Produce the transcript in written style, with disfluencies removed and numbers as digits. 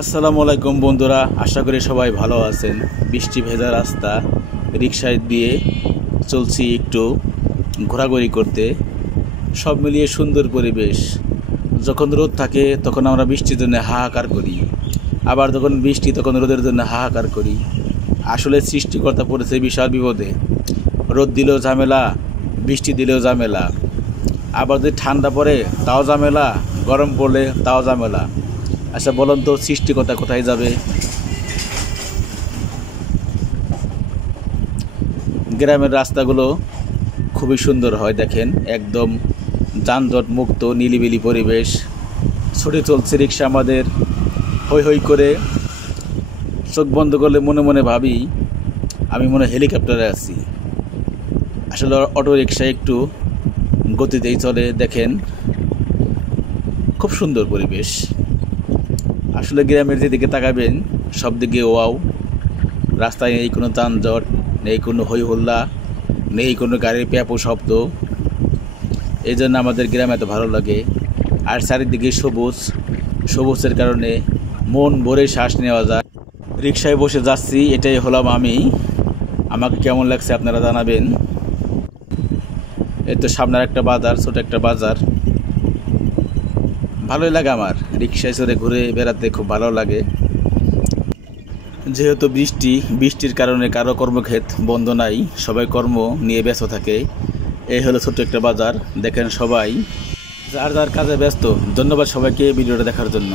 আসসালামু আলাইকুম বন্ধুরা, আশা করি সবাই ভালো আছেন। বৃষ্টি ভেজা রাস্তা, রিকশায় দিয়ে চলছি একটু ঘোরাঘুরি করতে। সব মিলিয়ে সুন্দর পরিবেশ। যখন রোদ থাকে তখন আমরা বৃষ্টির জন্য হাহাকার করি, আবার যখন বৃষ্টি তখন রোদের জন্য হাহাকার করি। আসলে সৃষ্টিকর্তা পড়েছে বিশাল বিপদে। রোদ দিলেও ঝামেলা, বৃষ্টি দিলেও ঝামেলা, আবার যদি ঠান্ডা পড়ে তাও ঝামেলা, গরম পড়লে তাও ঝামেলা। আচ্ছা বলুন তো, সৃষ্টিকর্তা কোথায় যাবে? গ্রামের রাস্তাগুলো খুবই সুন্দর হয়, দেখেন একদম যানজট মুক্ত, নিলিবিলি পরিবেশ। ছুটে চলছে রিক্সা আমাদের, হই হই করে। চোখ বন্ধ করলে মনে মনে ভাবি আমি মনে হেলিকপ্টারে আছি। আসলে অটো রিক্সা একটু গতিতেই চলে, দেখেন খুব সুন্দর পরিবেশ। আসলে গ্রামের যেদিকে তাকাবেন সব দিকে ওয়াও। রাস্তায় নেই কোনো যানজট, নেই কোনো হই হল্লা, নেই কোনো গাড়ির প্যাপো শব্দ। এই জন্য আমাদের গ্রাম এত ভালো লাগে। আর চারিদিকে সবুজ, সবুজের কারণে মন ভরে শ্বাস নেওয়া যায়। রিকশায় বসে যাচ্ছি, এটাই হলাম আমি। আমাকে কেমন লাগছে আপনারা জানাবেন। এই তো সামনের একটা বাজার, ছোট একটা বাজার। ভালোই লাগে আমার রিকশায় চড়ে ঘুরে বেড়াতে, খুব ভালো লাগে। যেহেতু বৃষ্টির কারণে কারো কর্মক্ষেত বন্ধ নাই, সবাই কর্ম নিয়ে ব্যস্ত থাকে। এই হলো ছোট্ট একটা বাজার, দেখেন সবাই যার যার কাজে ব্যস্ত। ধন্যবাদ সবাইকে ভিডিওটা দেখার জন্য।